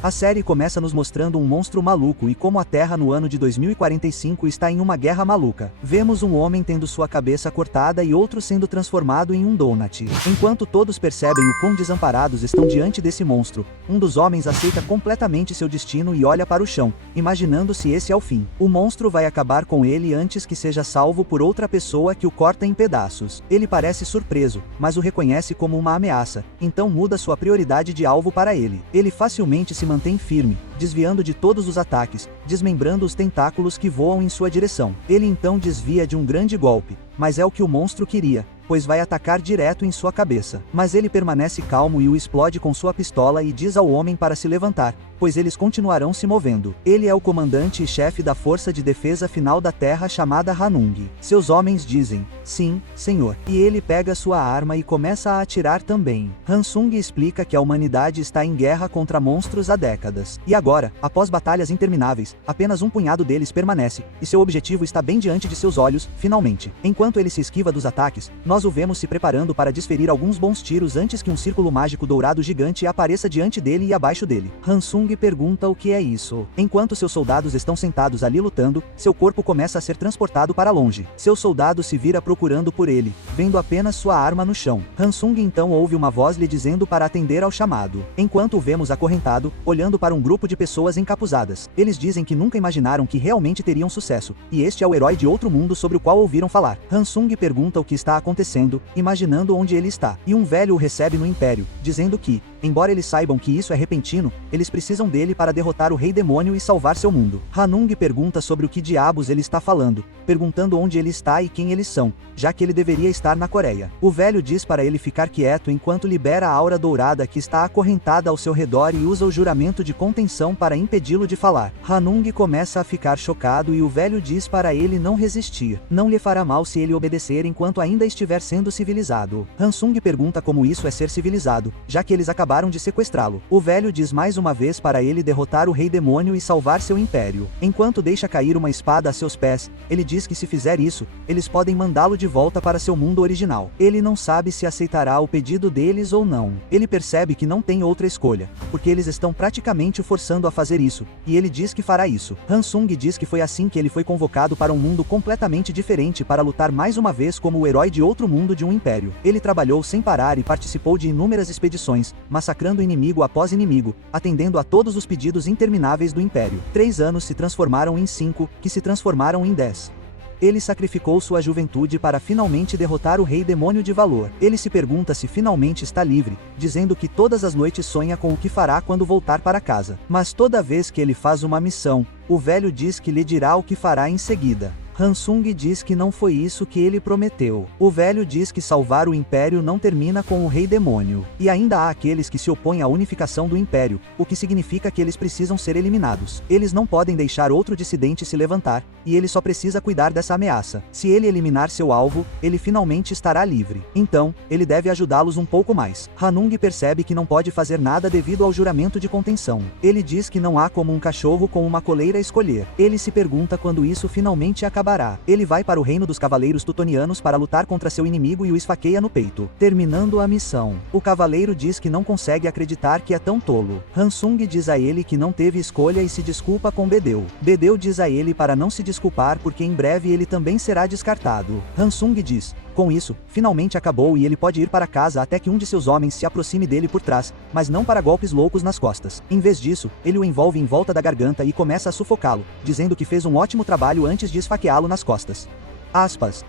A série começa nos mostrando um monstro maluco e como a Terra no ano de 2045 está em uma guerra maluca. Vemos um homem tendo sua cabeça cortada e outro sendo transformado em um donut. Enquanto todos percebem o quão desamparados estão diante desse monstro, um dos homens aceita completamente seu destino e olha para o chão, imaginando se esse é o fim. O monstro vai acabar com ele antes que seja salvo por outra pessoa que o corta em pedaços. Ele parece surpreso, mas o reconhece como uma ameaça, então muda sua prioridade de alvo para ele. Ele facilmente se mantém firme, desviando de todos os ataques, desmembrando os tentáculos que voam em sua direção. Ele então desvia de um grande golpe, mas é o que o monstro queria, pois vai atacar direto em sua cabeça. Mas ele permanece calmo e o explode com sua pistola e diz ao homem para se levantar, pois eles continuarão se movendo. Ele é o comandante e chefe da Força de Defesa Final da Terra chamada Hanung. Seus homens dizem, sim, senhor. E ele pega sua arma e começa a atirar também. Hansung explica que a humanidade está em guerra contra monstros há décadas. E agora, após batalhas intermináveis, apenas um punhado deles permanece, e seu objetivo está bem diante de seus olhos, finalmente. Enquanto ele se esquiva dos ataques, nós o vemos se preparando para desferir alguns bons tiros antes que um círculo mágico dourado gigante apareça diante dele e abaixo dele. Hansung pergunta o que é isso. Enquanto seus soldados estão sentados ali lutando, seu corpo começa a ser transportado para longe. Seu soldado se vira procurando por ele, vendo apenas sua arma no chão. Hansung então ouve uma voz lhe dizendo para atender ao chamado. Enquanto o vemos acorrentado, olhando para um grupo de pessoas encapuzadas. Eles dizem que nunca imaginaram que realmente teriam sucesso, e este é o herói de outro mundo sobre o qual ouviram falar. Hansung pergunta o que está acontecendo, imaginando onde ele está. E um velho o recebe no Império, dizendo que, embora eles saibam que isso é repentino, eles precisam dele para derrotar o Rei Demônio e salvar seu mundo. Hanung pergunta sobre o que diabos ele está falando, perguntando onde ele está e quem eles são, já que ele deveria estar na Coreia. O velho diz para ele ficar quieto enquanto libera a aura dourada que está acorrentada ao seu redor e usa o juramento de contenção para impedi-lo de falar. Hanung começa a ficar chocado e o velho diz para ele não resistir. Não lhe fará mal se ele obedecer enquanto ainda estiver sendo civilizado. Hansung pergunta como isso é ser civilizado, já que eles acabaram de sequestrá-lo. O velho diz mais uma vez para ele derrotar o Rei Demônio e salvar seu império. Enquanto deixa cair uma espada a seus pés, ele diz que se fizer isso, eles podem mandá-lo de volta para seu mundo original. Ele não sabe se aceitará o pedido deles ou não. Ele percebe que não tem outra escolha, porque eles estão praticamente o forçando a fazer isso, e ele diz que fará isso. Hansung diz que foi assim que ele foi convocado para um mundo completamente diferente para lutar mais uma vez como o herói de outro mundo de um império. Ele trabalhou sem parar e participou de inúmeras expedições, massacrando inimigo após inimigo, atendendo a todos os pedidos intermináveis do Império. 3 anos se transformaram em 5, que se transformaram em 10. Ele sacrificou sua juventude para finalmente derrotar o Rei Demônio de Valor. Ele se pergunta se finalmente está livre, dizendo que todas as noites sonha com o que fará quando voltar para casa. Mas toda vez que ele faz uma missão, o velho diz que lhe dirá o que fará em seguida. Hansung diz que não foi isso que ele prometeu. O velho diz que salvar o Império não termina com o Rei Demônio. E ainda há aqueles que se opõem à unificação do Império, o que significa que eles precisam ser eliminados. Eles não podem deixar outro dissidente se levantar, e ele só precisa cuidar dessa ameaça. Se ele eliminar seu alvo, ele finalmente estará livre. Então, ele deve ajudá-los um pouco mais. Hanung percebe que não pode fazer nada devido ao juramento de contenção. Ele diz que não há como um cachorro com uma coleira escolher. Ele se pergunta quando isso finalmente acabará. Ele vai para o reino dos cavaleiros tutonianos para lutar contra seu inimigo e o esfaqueia no peito, terminando a missão. O cavaleiro diz que não consegue acreditar que é tão tolo. Hansung diz a ele que não teve escolha e se desculpa com Bedeu. Bedeu diz a ele para não se desculpar porque em breve ele também será descartado. Hansung diz, com isso, finalmente acabou e ele pode ir para casa até que um de seus homens se aproxime dele por trás, mas não para golpes loucos nas costas. Em vez disso, ele o envolve em volta da garganta e começa a sufocá-lo, dizendo que fez um ótimo trabalho antes de esfaqueá-lo nas costas.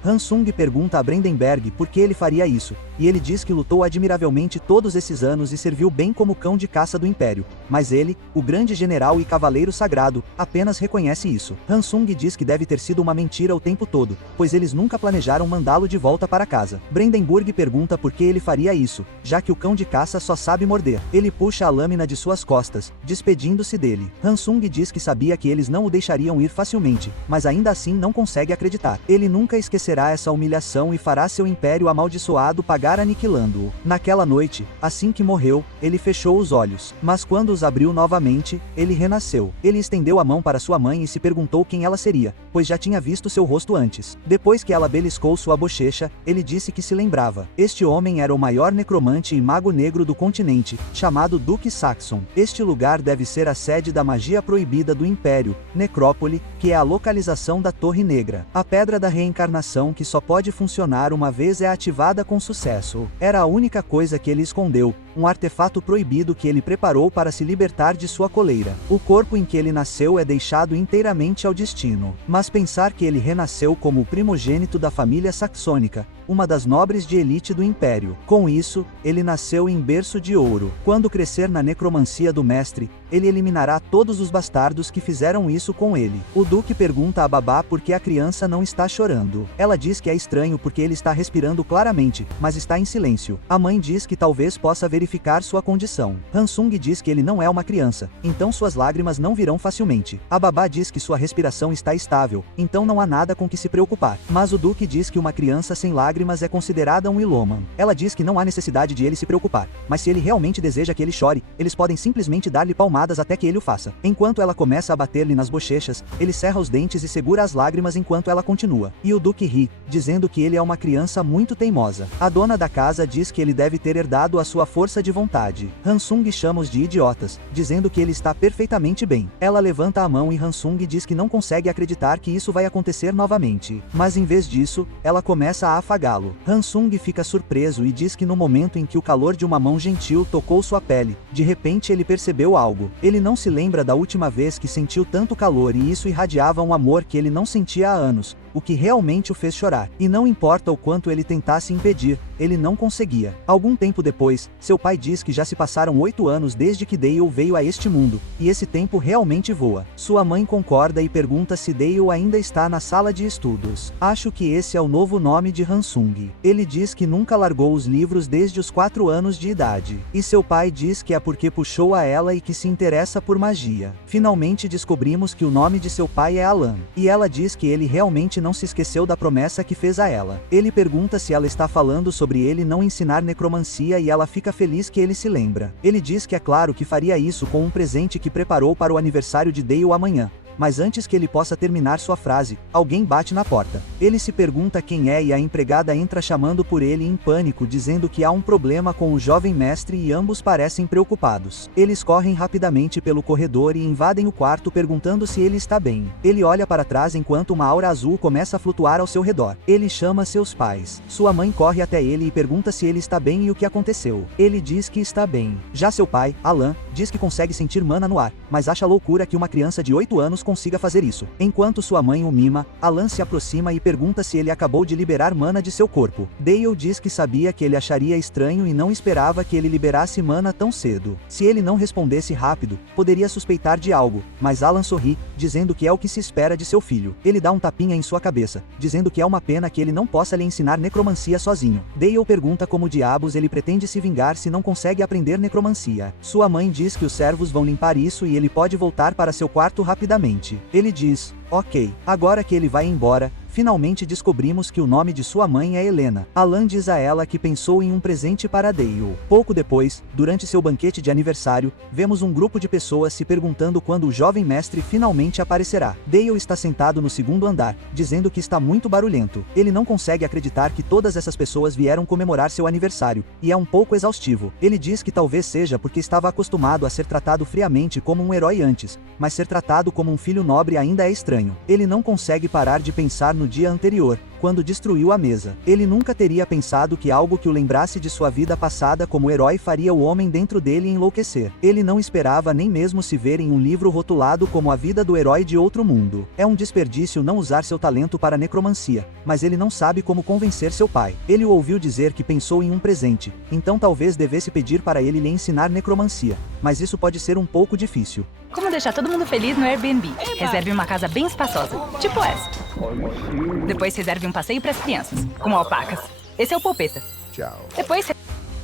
Hansung pergunta a Brandenberg por que ele faria isso, e ele diz que lutou admiravelmente todos esses anos e serviu bem como cão de caça do Império, mas ele, o grande general e cavaleiro sagrado, apenas reconhece isso. Hansung diz que deve ter sido uma mentira o tempo todo, pois eles nunca planejaram mandá-lo de volta para casa. Brandenburg pergunta por que ele faria isso, já que o cão de caça só sabe morder. Ele puxa a lâmina de suas costas, despedindo-se dele. Hansung diz que sabia que eles não o deixariam ir facilmente, mas ainda assim não consegue acreditar. Ele Ele nunca esquecerá essa humilhação e fará seu império amaldiçoado pagar aniquilando-o. Naquela noite, assim que morreu, ele fechou os olhos. Mas quando os abriu novamente, ele renasceu. Ele estendeu a mão para sua mãe e se perguntou quem ela seria, pois já tinha visto seu rosto antes. Depois que ela beliscou sua bochecha, ele disse que se lembrava. Este homem era o maior necromante e mago negro do continente, chamado Duque Saxon. Este lugar deve ser a sede da magia proibida do Império, Necrópole, que é a localização da Torre Negra. A Pedra da Reencarnação, que só pode funcionar uma vez, é ativada com sucesso. Era a única coisa que ele escondeu, um artefato proibido que ele preparou para se libertar de sua coleira. O corpo em que ele nasceu é deixado inteiramente ao destino. Mas pensar que ele renasceu como o primogênito da família saxônica, uma das nobres de elite do Império. Com isso, ele nasceu em berço de ouro. Quando crescer na necromancia do mestre, ele eliminará todos os bastardos que fizeram isso com ele. O Duque pergunta a Babá por que a criança não está chorando. Ela diz que é estranho porque ele está respirando claramente, mas está em silêncio. A mãe diz que talvez possa verificar sua condição. Hansung diz que ele não é uma criança, então suas lágrimas não virão facilmente. A Babá diz que sua respiração está estável, então não há nada com que se preocupar. Mas o Duque diz que uma criança sem lágrimas é considerada um Iloman. Ela diz que não há necessidade de ele se preocupar, mas se ele realmente deseja que ele chore, eles podem simplesmente dar-lhe palmadas até que ele o faça. Enquanto ela começa a bater-lhe nas bochechas, ele cerra os dentes e segura as lágrimas enquanto ela continua. E o Duque ri, dizendo que ele é uma criança muito teimosa. A dona da casa diz que ele deve ter herdado a sua força de vontade. Hansung chama-os de idiotas, dizendo que ele está perfeitamente bem. Ela levanta a mão e Hansung diz que não consegue acreditar que isso vai acontecer novamente. Mas em vez disso, ela começa a afagá-lo. Hansung fica surpreso e diz que no momento em que o calor de uma mão gentil tocou sua pele, de repente ele percebeu algo. Ele não se lembra da última vez que sentiu tanto calor e isso irradiava um amor que ele não sentia há anos, o que realmente o fez chorar. E não importa o quanto ele tentasse impedir, ele não conseguia. Algum tempo depois, seu pai diz que já se passaram 8 anos desde que Dale veio a este mundo, e esse tempo realmente voa. Sua mãe concorda e pergunta se Dale ainda está na sala de estudos. Acho que esse é o novo nome de Hansung. Ele diz que nunca largou os livros desde os 4 anos de idade. E seu pai diz que é porque puxou a ela e que se interessa por magia. Finalmente descobrimos que o nome de seu pai é Alan. E ela diz que ele realmente não se esqueceu da promessa que fez a ela. Ele pergunta se ela está falando sobre ele não ensinar necromancia e ela fica feliz que ele se lembra. Ele diz que é claro que faria isso com um presente que preparou para o aniversário de Dale amanhã. Mas antes que ele possa terminar sua frase, alguém bate na porta. Ele se pergunta quem é e a empregada entra chamando por ele em pânico, dizendo que há um problema com o jovem mestre e ambos parecem preocupados. Eles correm rapidamente pelo corredor e invadem o quarto perguntando se ele está bem. Ele olha para trás enquanto uma aura azul começa a flutuar ao seu redor. Ele chama seus pais. Sua mãe corre até ele e pergunta se ele está bem e o que aconteceu. Ele diz que está bem. Já seu pai, Alan, diz que consegue sentir mana no ar, mas acha loucura que uma criança de 8 anos consiga fazer isso. Enquanto sua mãe o mima, Alan se aproxima e pergunta se ele acabou de liberar mana de seu corpo. Dale diz que sabia que ele acharia estranho e não esperava que ele liberasse mana tão cedo. Se ele não respondesse rápido, poderia suspeitar de algo, mas Alan sorri, dizendo que é o que se espera de seu filho. Ele dá um tapinha em sua cabeça, dizendo que é uma pena que ele não possa lhe ensinar necromancia sozinho. Dale pergunta como diabos ele pretende se vingar se não consegue aprender necromancia. Sua mãe diz que os servos vão limpar isso e ele pode voltar para seu quarto rapidamente. Ele diz, ok, agora que ele vai embora, finalmente descobrimos que o nome de sua mãe é Helena. Alan diz a ela que pensou em um presente para Dale. Pouco depois, durante seu banquete de aniversário, vemos um grupo de pessoas se perguntando quando o jovem mestre finalmente aparecerá. Dale está sentado no segundo andar, dizendo que está muito barulhento. Ele não consegue acreditar que todas essas pessoas vieram comemorar seu aniversário, e é um pouco exaustivo. Ele diz que talvez seja porque estava acostumado a ser tratado friamente como um herói antes, mas ser tratado como um filho nobre ainda é estranho. Ele não consegue parar de pensar no dia anterior, quando destruiu a mesa. Ele nunca teria pensado que algo que o lembrasse de sua vida passada como herói faria o homem dentro dele enlouquecer. Ele não esperava nem mesmo se ver em um livro rotulado como a vida do herói de outro mundo. É um desperdício não usar seu talento para necromancia, mas ele não sabe como convencer seu pai. Ele o ouviu dizer que pensou em um presente, então talvez devesse pedir para ele lhe ensinar necromancia, mas isso pode ser um pouco difícil. Como deixar todo mundo feliz no Airbnb? Reserve uma casa bem espaçosa, tipo essa. Depois reserve um passeio para as crianças, com alpacas. Esse é o Polpeta. Tchau. Depois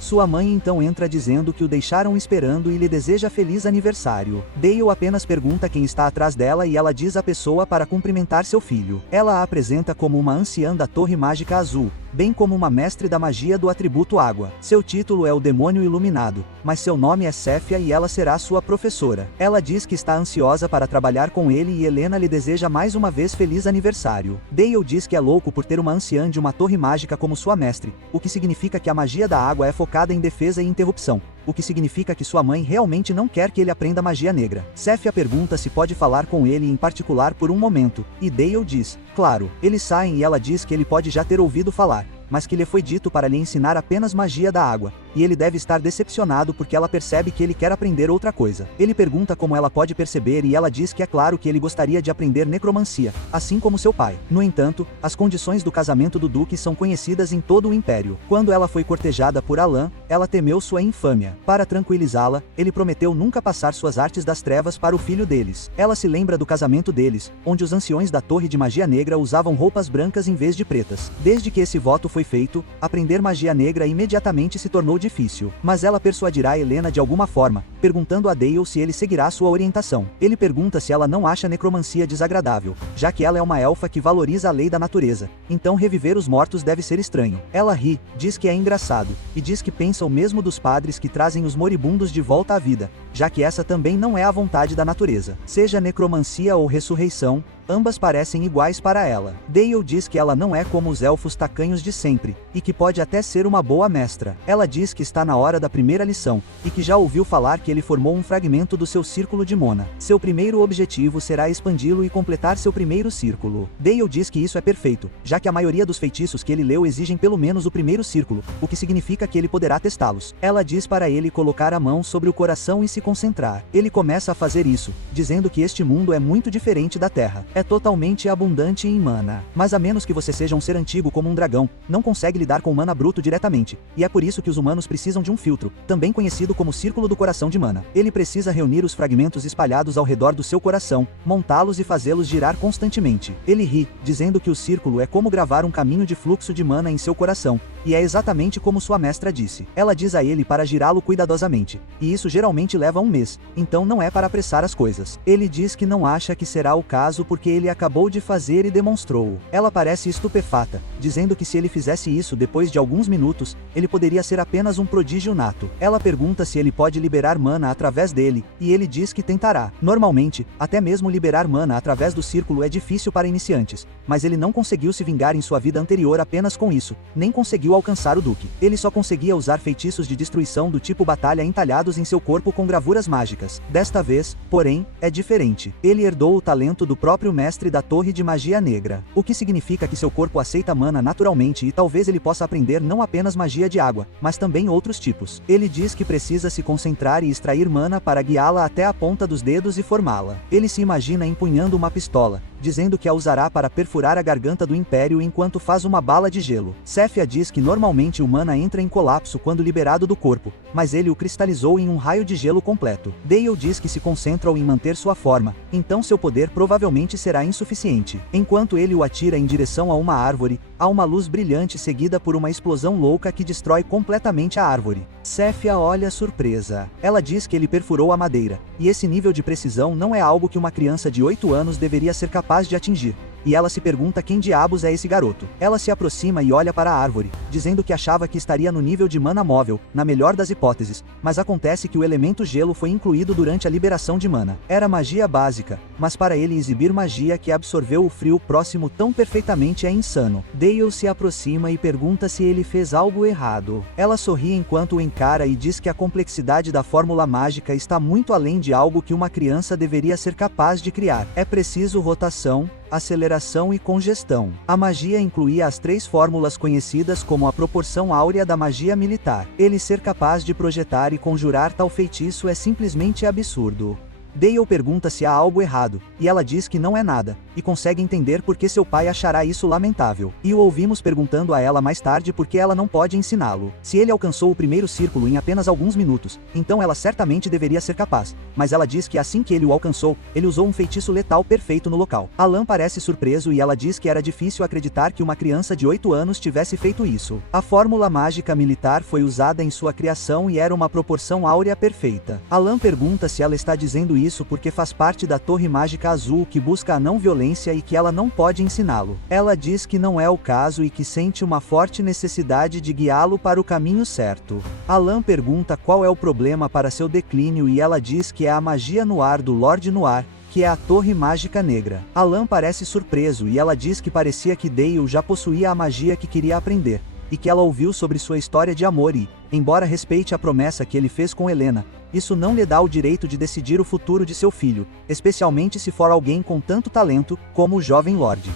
Sua mãe então entra dizendo que o deixaram esperando e lhe deseja feliz aniversário. Dale apenas pergunta quem está atrás dela e ela diz a pessoa para cumprimentar seu filho. Ela a apresenta como uma anciã da Torre Mágica Azul, bem como uma mestre da magia do atributo água. Seu título é o Demônio Iluminado, mas seu nome é Séfia e ela será sua professora. Ela diz que está ansiosa para trabalhar com ele e Helena lhe deseja mais uma vez feliz aniversário. Dale diz que é louco por ter uma anciã de uma torre mágica como sua mestre, o que significa que a magia da água é focada em defesa e interrupção, o que significa que sua mãe realmente não quer que ele aprenda magia negra. Séfia pergunta se pode falar com ele em particular por um momento, e Dale diz, claro. Eles saem e ela diz que ele pode já ter ouvido falar, mas que lhe foi dito para lhe ensinar apenas magia da água, e ele deve estar decepcionado porque ela percebe que ele quer aprender outra coisa. Ele pergunta como ela pode perceber e ela diz que é claro que ele gostaria de aprender necromancia, assim como seu pai. No entanto, as condições do casamento do Duque são conhecidas em todo o Império. Quando ela foi cortejada por Alan, ela temeu sua infâmia. Para tranquilizá-la, ele prometeu nunca passar suas artes das trevas para o filho deles. Ela se lembra do casamento deles, onde os anciões da Torre de Magia Negra usavam roupas brancas em vez de pretas. Desde que esse voto foi feito, aprender magia negra imediatamente se tornou difícil, mas ela persuadirá Helena de alguma forma, perguntando a Dale se ele seguirá sua orientação. Ele pergunta se ela não acha necromancia desagradável, já que ela é uma elfa que valoriza a lei da natureza, então reviver os mortos deve ser estranho. Ela ri, diz que é engraçado, e diz que pensa o mesmo dos padres que trazem os moribundos de volta à vida, já que essa também não é a vontade da natureza. Seja necromancia ou ressurreição, ambas parecem iguais para ela. Dale diz que ela não é como os elfos tacanhos de sempre, e que pode até ser uma boa mestra. Ela diz que está na hora da primeira lição, e que já ouviu falar que ele formou um fragmento do seu círculo de Mona. Seu primeiro objetivo será expandi-lo e completar seu primeiro círculo. Dale diz que isso é perfeito, já que a maioria dos feitiços que ele leu exigem pelo menos o primeiro círculo, o que significa que ele poderá testá-los. Ela diz para ele colocar a mão sobre o coração e se concentrar. Ele começa a fazer isso, dizendo que este mundo é muito diferente da Terra. É totalmente abundante em mana. Mas a menos que você seja um ser antigo como um dragão, não consegue lidar com mana bruto diretamente, e é por isso que os humanos precisam de um filtro, também conhecido como Círculo do Coração de Mana. Ele precisa reunir os fragmentos espalhados ao redor do seu coração, montá-los e fazê-los girar constantemente. Ele ri, dizendo que o círculo é como gravar um caminho de fluxo de mana em seu coração, e é exatamente como sua mestra disse. Ela diz a ele para girá-lo cuidadosamente, e isso geralmente leva um mês, então não é para apressar as coisas. Ele diz que não acha que será o caso porque ele acabou de fazer e demonstrou. Ela parece estupefata, dizendo que se ele fizesse isso depois de alguns minutos, ele poderia ser apenas um prodígio nato. Ela pergunta se ele pode liberar mana através dele, e ele diz que tentará. Normalmente, até mesmo liberar mana através do círculo é difícil para iniciantes, mas ele não conseguiu se vingar em sua vida anterior apenas com isso, nem conseguiu alcançar o Duque. Ele só conseguia usar feitiços de destruição do tipo batalha entalhados em seu corpo com gravuras mágicas. Desta vez, porém, é diferente. Ele herdou o talento do próprio mestre da Torre de Magia Negra, o que significa que seu corpo aceita mana naturalmente e talvez ele possa aprender não apenas magia de água, mas também outros tipos. Ele diz que precisa se concentrar e extrair mana para guiá-la até a ponta dos dedos e formá-la. Ele se imagina empunhando uma pistola, dizendo que a usará para perfurar a garganta do Império enquanto faz uma bala de gelo. Séfia diz que normalmente o mana entra em colapso quando liberado do corpo, mas ele o cristalizou em um raio de gelo completo. Dale diz que se concentram em manter sua forma, então seu poder provavelmente será insuficiente. Enquanto ele o atira em direção a uma árvore, há uma luz brilhante seguida por uma explosão louca que destrói completamente a árvore. Séfia olha surpresa. Ela diz que ele perfurou a madeira, e esse nível de precisão não é algo que uma criança de 8 anos deveria ser capaz de atingir. E ela se pergunta quem diabos é esse garoto. Ela se aproxima e olha para a árvore, dizendo que achava que estaria no nível de mana móvel, na melhor das hipóteses, mas acontece que o elemento gelo foi incluído durante a liberação de mana. Era magia básica, mas para ele exibir magia que absorveu o frio próximo tão perfeitamente é insano. Dale se aproxima e pergunta se ele fez algo errado. Ela sorri enquanto o encara e diz que a complexidade da fórmula mágica está muito além de algo que uma criança deveria ser capaz de criar. É preciso rotação, aceleração e congestão. A magia incluía as 3 fórmulas conhecidas como a proporção áurea da magia militar. Ele ser capaz de projetar e conjurar tal feitiço é simplesmente absurdo. Dale pergunta se há algo errado, e ela diz que não é nada, e consegue entender por que seu pai achará isso lamentável. E o ouvimos perguntando a ela mais tarde por que ela não pode ensiná-lo. Se ele alcançou o primeiro círculo em apenas alguns minutos, então ela certamente deveria ser capaz, mas ela diz que assim que ele o alcançou, ele usou um feitiço letal perfeito no local. Alan parece surpreso e ela diz que era difícil acreditar que uma criança de 8 anos tivesse feito isso. A fórmula mágica militar foi usada em sua criação e era uma proporção áurea perfeita. Alan pergunta se ela está dizendo isso porque faz parte da Torre Mágica Azul que busca a não violência e que ela não pode ensiná-lo. Ela diz que não é o caso e que sente uma forte necessidade de guiá-lo para o caminho certo. Alan pergunta qual é o problema para seu declínio e ela diz que é a magia no ar do Lorde Noir, que é a Torre Mágica Negra. Alan parece surpreso e ela diz que parecia que Dale já possuía a magia que queria aprender, e que ela ouviu sobre sua história de amor e, embora respeite a promessa que ele fez com Helena, isso não lhe dá o direito de decidir o futuro de seu filho, especialmente se for alguém com tanto talento, como o jovem Lorde.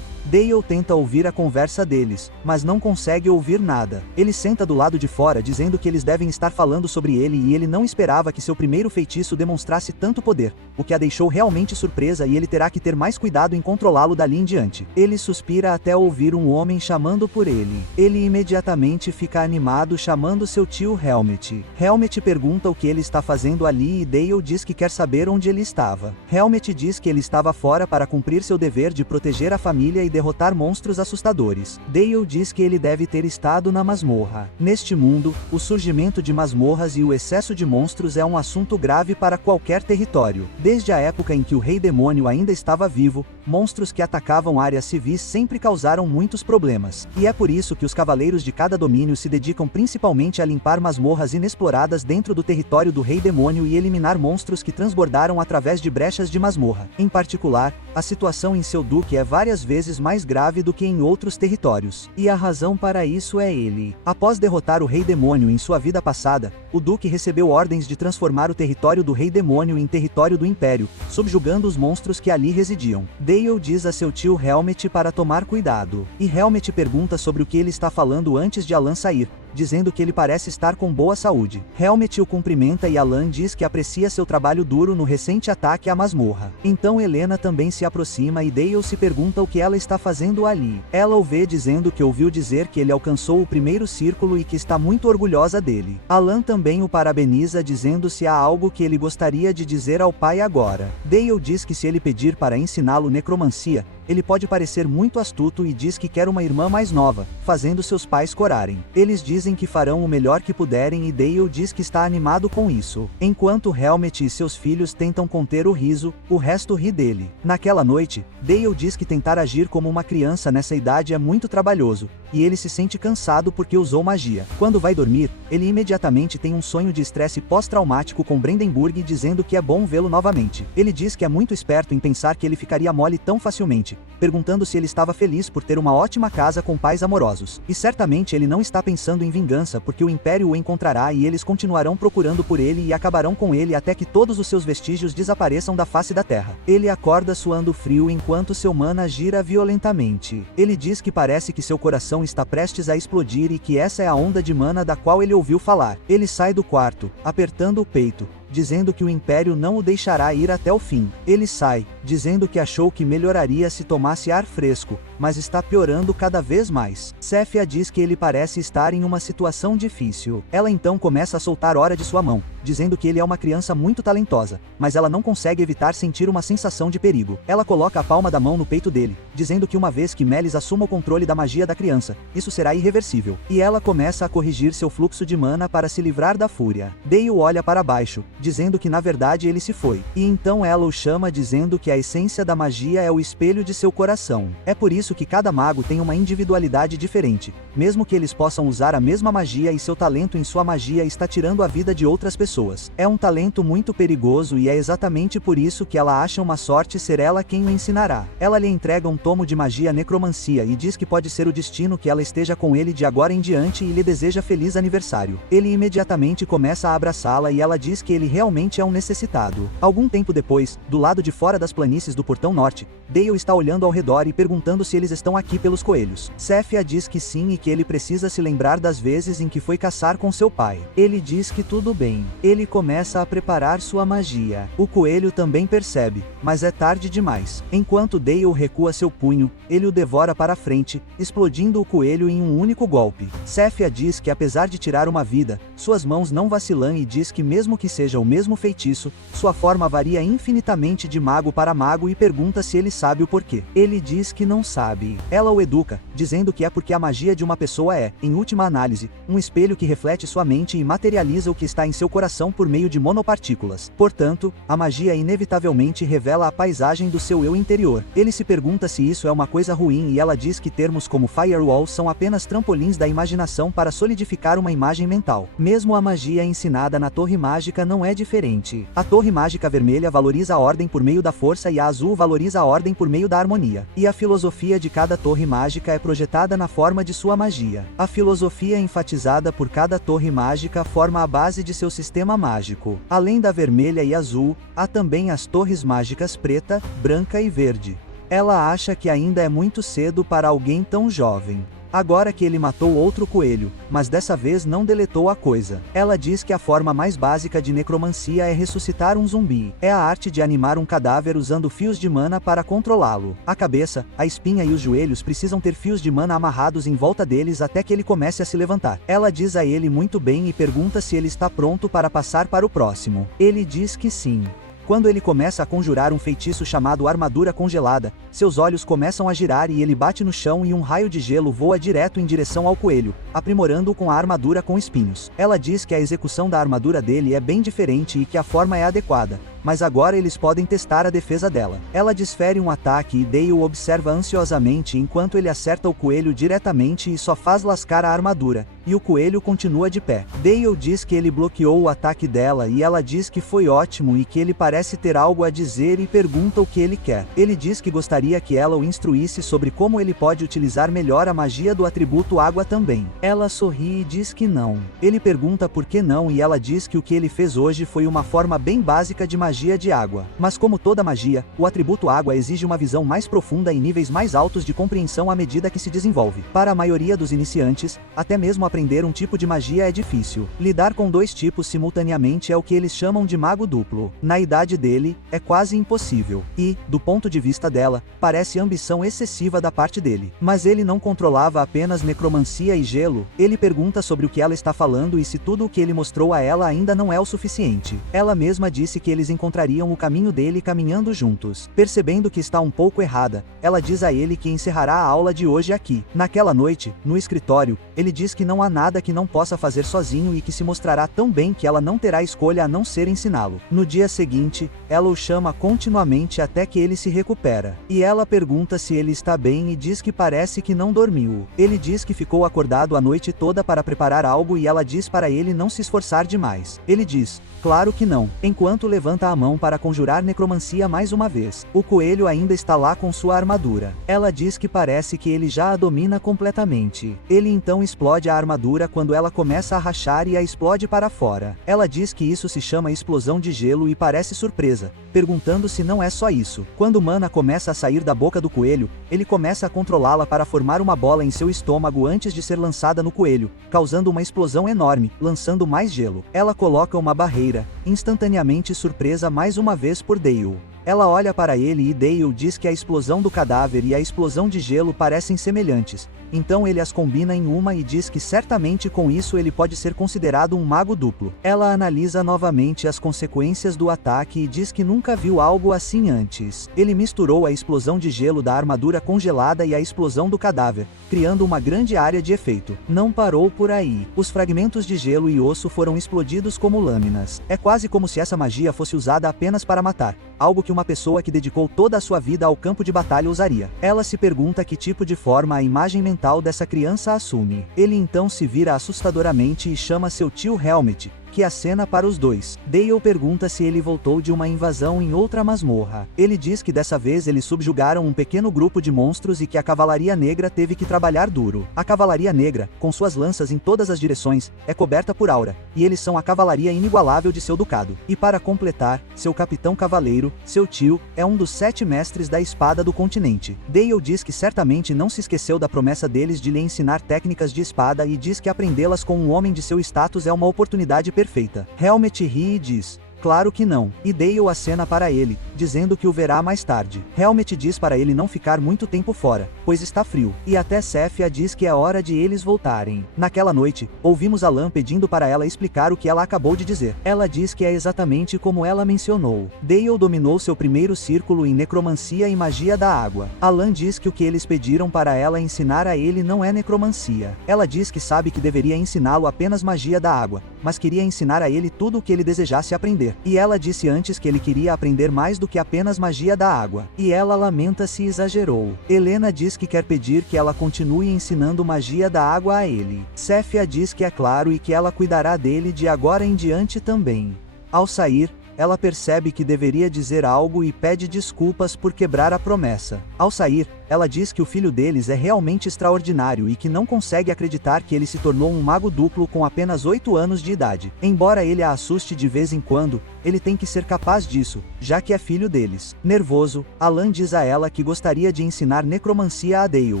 Dale tenta ouvir a conversa deles, mas não consegue ouvir nada. Ele senta do lado de fora dizendo que eles devem estar falando sobre ele e ele não esperava que seu primeiro feitiço demonstrasse tanto poder, o que a deixou realmente surpresa e ele terá que ter mais cuidado em controlá-lo dali em diante. Ele suspira até ouvir um homem chamando por ele. Ele imediatamente fica animado chamando seu tio Helmet. Helmet pergunta o que ele está fazendo ali e Dale diz que quer saber onde ele estava. Helmet diz que ele estava fora para cumprir seu dever de proteger a família e derrotar monstros assustadores. Dale diz que ele deve ter estado na masmorra. Neste mundo, o surgimento de masmorras e o excesso de monstros é um assunto grave para qualquer território. Desde a época em que o Rei Demônio ainda estava vivo, monstros que atacavam áreas civis sempre causaram muitos problemas. E é por isso que os cavaleiros de cada domínio se dedicam principalmente a limpar masmorras inexploradas dentro do território do Rei Demônio e eliminar monstros que transbordaram através de brechas de masmorra. Em particular, a situação em seu duque é várias vezes mais grave do que em outros territórios. E a razão para isso é ele. Após derrotar o Rei Demônio em sua vida passada, o duque recebeu ordens de transformar o território do Rei Demônio em território do Império, subjugando os monstros que ali residiam. Dale diz a seu tio Helmet para tomar cuidado. E Helmet pergunta sobre o que ele está falando antes de Alan sair, dizendo que ele parece estar com boa saúde. Helmet o cumprimenta e Alan diz que aprecia seu trabalho duro no recente ataque à masmorra. Então Helena também se aproxima e Dale se pergunta o que ela está fazendo ali. Ela o vê dizendo que ouviu dizer que ele alcançou o primeiro círculo e que está muito orgulhosa dele. Alan também o parabeniza dizendo se há algo que ele gostaria de dizer ao pai agora. Dale diz que se ele pedir para ensiná-lo necromancia, ele pode parecer muito astuto e diz que quer uma irmã mais nova, fazendo seus pais corarem. Eles dizem que farão o melhor que puderem e Dale diz que está animado com isso. Enquanto Helmet e seus filhos tentam conter o riso, o resto ri dele. Naquela noite, Dale diz que tentar agir como uma criança nessa idade é muito trabalhoso, e ele se sente cansado porque usou magia. Quando vai dormir, ele imediatamente tem um sonho de estresse pós-traumático com Brandenburg dizendo que é bom vê-lo novamente. Ele diz que é muito esperto em pensar que ele ficaria mole tão facilmente, perguntando se ele estava feliz por ter uma ótima casa com pais amorosos. E certamente ele não está pensando em vingança porque o Império o encontrará e eles continuarão procurando por ele e acabarão com ele até que todos os seus vestígios desapareçam da face da terra. Ele acorda suando frio enquanto seu mana gira violentamente. Ele diz que parece que seu coração está prestes a explodir e que essa é a onda de mana da qual ele ouviu falar. Ele sai do quarto, apertando o peito, dizendo que o Império não o deixará ir até o fim. Ele sai, dizendo que achou que melhoraria se tomasse ar fresco, mas está piorando cada vez mais. Céfia diz que ele parece estar em uma situação difícil. Ela então começa a soltar Hora de sua mão, dizendo que ele é uma criança muito talentosa, mas ela não consegue evitar sentir uma sensação de perigo. Ela coloca a palma da mão no peito dele, dizendo que uma vez que Melis assuma o controle da magia da criança, isso será irreversível. E ela começa a corrigir seu fluxo de mana para se livrar da fúria. Dale olha para baixo, dizendo que na verdade ele se foi. E então ela o chama dizendo que a essência da magia é o espelho de seu coração. É por isso que cada mago tem uma individualidade diferente, mesmo que eles possam usar a mesma magia e seu talento em sua magia está tirando a vida de outras pessoas. É um talento muito perigoso e é exatamente por isso que ela acha uma sorte ser ela quem o ensinará. Ela lhe entrega um tomo de magia necromancia e diz que pode ser o destino que ela esteja com ele de agora em diante e lhe deseja feliz aniversário. Ele imediatamente começa a abraçá-la e ela diz que ele realmente é um necessitado. Algum tempo depois, do lado de fora das planícies do Portão Norte, Dale está olhando ao redor e perguntando se eles estão aqui pelos coelhos. Céfia diz que sim e que ele precisa se lembrar das vezes em que foi caçar com seu pai. Ele diz que tudo bem. Ele começa a preparar sua magia. O coelho também percebe, mas é tarde demais. Enquanto Dale recua seu punho, ele o devora para frente, explodindo o coelho em um único golpe. Céfia diz que apesar de tirar uma vida, suas mãos não vacilam e diz que mesmo que seja o mesmo feitiço, sua forma varia infinitamente de mago para mago e pergunta se ele sabe o porquê. Ele diz que não sabe. Ela o educa, dizendo que é porque a magia de uma pessoa é, em última análise, um espelho que reflete sua mente e materializa o que está em seu coração por meio de monopartículas. Portanto, a magia inevitavelmente revela a paisagem do seu eu interior. Ele se pergunta se isso é uma coisa ruim e ela diz que termos como firewall são apenas trampolins da imaginação para solidificar uma imagem mental. Mesmo a magia ensinada na Torre Mágica não é diferente. A Torre Mágica vermelha valoriza a ordem por meio da força e a azul valoriza a ordem por meio da harmonia. E a filosofia de cada torre mágica é projetada na forma de sua magia. A filosofia enfatizada por cada torre mágica forma a base de seu sistema mágico. Além da vermelha e azul, há também as torres mágicas preta, branca e verde. Ela acha que ainda é muito cedo para alguém tão jovem. Agora que ele matou outro coelho, mas dessa vez não deletou a coisa. Ela diz que a forma mais básica de necromancia é ressuscitar um zumbi. É a arte de animar um cadáver usando fios de mana para controlá-lo. A cabeça, a espinha e os joelhos precisam ter fios de mana amarrados em volta deles até que ele comece a se levantar. Ela diz a ele muito bem e pergunta se ele está pronto para passar para o próximo. Ele diz que sim. Quando ele começa a conjurar um feitiço chamado Armadura Congelada, seus olhos começam a girar e ele bate no chão e um raio de gelo voa direto em direção ao coelho, aprimorando-o com a armadura com espinhos. Ela diz que a execução da armadura dele é bem diferente e que a forma é adequada, mas agora eles podem testar a defesa dela. Ela desfere um ataque e Dale observa ansiosamente enquanto ele acerta o coelho diretamente e só faz lascar a armadura, e o coelho continua de pé. Dale diz que ele bloqueou o ataque dela e ela diz que foi ótimo e que ele parece ter algo a dizer e pergunta o que ele quer. Ele diz que gostaria que ela o instruísse sobre como ele pode utilizar melhor a magia do atributo água também. Ela sorri e diz que não. Ele pergunta por que não e ela diz que o que ele fez hoje foi uma forma bem básica de magia de água. Mas como toda magia, o atributo água exige uma visão mais profunda e níveis mais altos de compreensão à medida que se desenvolve. Para a maioria dos iniciantes, até mesmo aprender um tipo de magia é difícil. Lidar com dois tipos simultaneamente é o que eles chamam de mago duplo. Na idade dele, é quase impossível. E, do ponto de vista dela, parece ambição excessiva da parte dele. Mas ele não controlava apenas necromancia e gelo. Ele pergunta sobre o que ela está falando e se tudo o que ele mostrou a ela ainda não é o suficiente. Ela mesma disse que eles encontrariam o caminho dele caminhando juntos. Percebendo que está um pouco errada, ela diz a ele que encerrará a aula de hoje aqui. Naquela noite, no escritório, ele diz que não há nada que não possa fazer sozinho e que se mostrará tão bem que ela não terá escolha a não ser ensiná-lo. No dia seguinte, ela o chama continuamente até que ele se recupera. E ela pergunta se ele está bem e diz que parece que não dormiu. Ele diz que ficou acordado a noite toda para preparar algo e ela diz para ele não se esforçar demais. Ele diz, claro que não, enquanto levanta a mão para conjurar necromancia mais uma vez. O coelho ainda está lá com sua armadura. Ela diz que parece que ele já a domina completamente. Ele então explode a armadura quando ela começa a rachar e a explode para fora. Ela diz que isso se chama explosão de gelo e parece surpresa, perguntando se não é só isso. Quando mana começa a sair da boca do coelho, ele começa a controlá-la para formar uma bola em seu estômago antes de ser lançada no coelho, causando uma explosão enorme, lançando mais gelo. Ela coloca uma barreira, instantaneamente surpresa mais uma vez por Dale. Ela olha para ele e Dale diz que a explosão do cadáver e a explosão de gelo parecem semelhantes, então ele as combina em uma e diz que certamente com isso ele pode ser considerado um mago duplo. Ela analisa novamente as consequências do ataque e diz que nunca viu algo assim antes. Ele misturou a explosão de gelo da armadura congelada e a explosão do cadáver, criando uma grande área de efeito. Não parou por aí. Os fragmentos de gelo e osso foram explodidos como lâminas. É quase como se essa magia fosse usada apenas para matar, algo que uma pessoa que dedicou toda a sua vida ao campo de batalha usaria. Ela se pergunta que tipo de forma a imagem mental dessa criança assume. Ele então se vira assustadoramente e chama seu tio Helmet, que acena para os dois. Dale pergunta se ele voltou de uma invasão em outra masmorra. Ele diz que dessa vez eles subjugaram um pequeno grupo de monstros e que a Cavalaria Negra teve que trabalhar duro. A Cavalaria Negra, com suas lanças em todas as direções, é coberta por aura, e eles são a cavalaria inigualável de seu ducado. E para completar, seu capitão cavaleiro, seu tio, é um dos 7 mestres da espada do continente. Dale diz que certamente não se esqueceu da promessa deles de lhe ensinar técnicas de espada e diz que aprendê-las com um homem de seu status é uma oportunidade perfeita. Helmet ri e diz: claro que não. E Dale acena para ele, dizendo que o verá mais tarde. Helmet diz para ele não ficar muito tempo fora, pois está frio. E até Céfia diz que é hora de eles voltarem. Naquela noite, ouvimos Alan pedindo para ela explicar o que ela acabou de dizer. Ela diz que é exatamente como ela mencionou. Dale dominou seu primeiro círculo em necromancia e magia da água. Alan diz que o que eles pediram para ela ensinar a ele não é necromancia. Ela diz que sabe que deveria ensiná-lo apenas magia da água, mas queria ensinar a ele tudo o que ele desejasse aprender. E ela disse antes que ele queria aprender mais do que apenas magia da água. E ela lamenta se exagerou. Helena diz que quer pedir que ela continue ensinando magia da água a ele. Céfia diz que é claro e que ela cuidará dele de agora em diante também. Ao sair, ela percebe que deveria dizer algo e pede desculpas por quebrar a promessa. Ao sair, ela diz que o filho deles é realmente extraordinário e que não consegue acreditar que ele se tornou um mago duplo com apenas 8 anos de idade. Embora ele a assuste de vez em quando, ele tem que ser capaz disso, já que é filho deles. Nervoso, Alan diz a ela que gostaria de ensinar necromancia a Dale.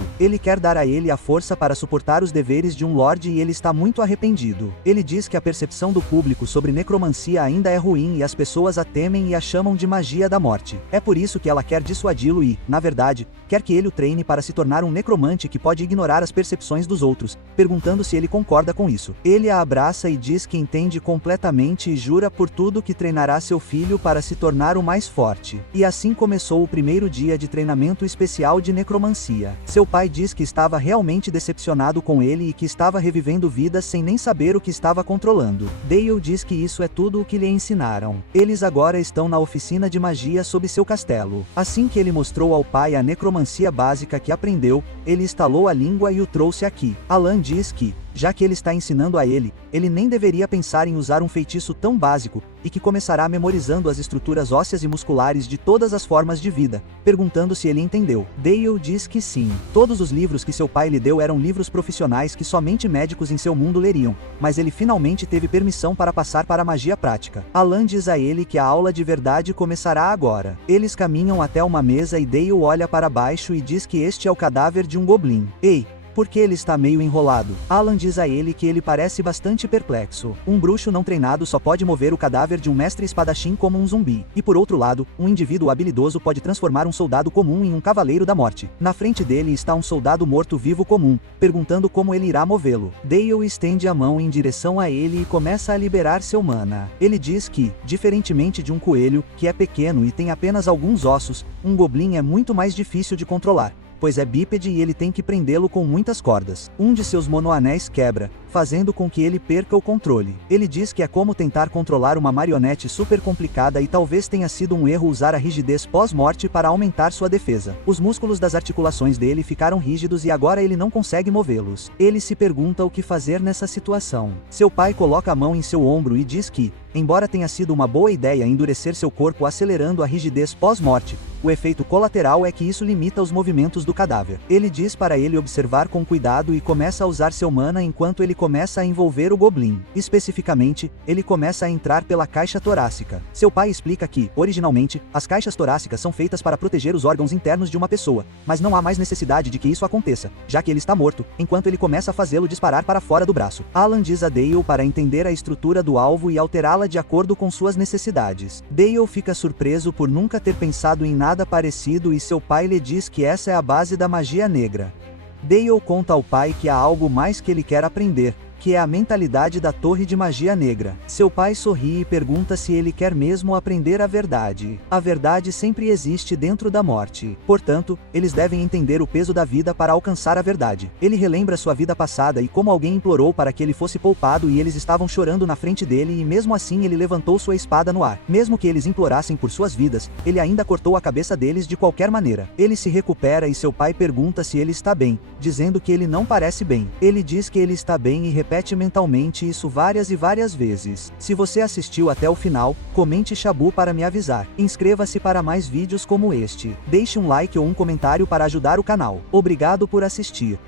Ele quer dar a ele a força para suportar os deveres de um lorde e ele está muito arrependido. Ele diz que a percepção do público sobre necromancia ainda é ruim e as pessoas a temem e a chamam de magia da morte. É por isso que ela quer dissuadi-lo e, na verdade, quer que ele o treine para se tornar um necromante que pode ignorar as percepções dos outros, perguntando se ele concorda com isso. Ele a abraça e diz que entende completamente e jura por tudo que treinará seu filho para se tornar o mais forte. E assim começou o primeiro dia de treinamento especial de necromancia. Seu pai diz que estava realmente decepcionado com ele e que estava revivendo vidas sem nem saber o que estava controlando. Dale diz que isso é tudo o que lhe ensinaram. Eles agora estão na oficina de magia sob seu castelo. Assim que ele mostrou ao pai a necromancia básica que aprendeu, ele estalou a língua e o trouxe aqui. Alan diz que, já que ele está ensinando a ele, ele nem deveria pensar em usar um feitiço tão básico, e que começará memorizando as estruturas ósseas e musculares de todas as formas de vida, perguntando se ele entendeu. Dale diz que sim. Todos os livros que seu pai lhe deu eram livros profissionais que somente médicos em seu mundo leriam, mas ele finalmente teve permissão para passar para a magia prática. Alan diz a ele que a aula de verdade começará agora. Eles caminham até uma mesa e Dale olha para baixo e diz que este é o cadáver de um goblin. Ei! Porque ele está meio enrolado. Alan diz a ele que ele parece bastante perplexo. Um bruxo não treinado só pode mover o cadáver de um mestre espadachim como um zumbi. E por outro lado, um indivíduo habilidoso pode transformar um soldado comum em um cavaleiro da morte. Na frente dele está um soldado morto-vivo comum, perguntando como ele irá movê-lo. Dale estende a mão em direção a ele e começa a liberar seu mana. Ele diz que, diferentemente de um coelho, que é pequeno e tem apenas alguns ossos, um goblin é muito mais difícil de controlar, pois é bípede e ele tem que prendê-lo com muitas cordas. Um de seus monoanéis quebra, fazendo com que ele perca o controle. Ele diz que é como tentar controlar uma marionete super complicada e talvez tenha sido um erro usar a rigidez pós-morte para aumentar sua defesa. Os músculos das articulações dele ficaram rígidos e agora ele não consegue movê-los. Ele se pergunta o que fazer nessa situação. Seu pai coloca a mão em seu ombro e diz que, embora tenha sido uma boa ideia endurecer seu corpo acelerando a rigidez pós-morte, o efeito colateral é que isso limita os movimentos do cadáver. Ele diz para ele observar com cuidado e começa a usar seu mana enquanto ele começa a envolver o goblin. Especificamente, ele começa a entrar pela caixa torácica. Seu pai explica que, originalmente, as caixas torácicas são feitas para proteger os órgãos internos de uma pessoa, mas não há mais necessidade de que isso aconteça, já que ele está morto, enquanto ele começa a fazê-lo disparar para fora do braço. Alan diz a Dale para entender a estrutura do alvo e alterá-la de acordo com suas necessidades. Dale fica surpreso por nunca ter pensado em nada parecido e seu pai lhe diz que essa é a base da magia negra. Dale conta ao pai que há algo mais que ele quer aprender, que é a mentalidade da Torre de Magia Negra. Seu pai sorri e pergunta se ele quer mesmo aprender a verdade. A verdade sempre existe dentro da morte. Portanto, eles devem entender o peso da vida para alcançar a verdade. Ele relembra sua vida passada e como alguém implorou para que ele fosse poupado e eles estavam chorando na frente dele e mesmo assim ele levantou sua espada no ar. Mesmo que eles implorassem por suas vidas, ele ainda cortou a cabeça deles de qualquer maneira. Ele se recupera e seu pai pergunta se ele está bem, dizendo que ele não parece bem. Ele diz que ele está bem e repete mentalmente isso várias e várias vezes. Se você assistiu até o final, comente Shabu para me avisar. Inscreva-se para mais vídeos como este. Deixe um like ou um comentário para ajudar o canal. Obrigado por assistir.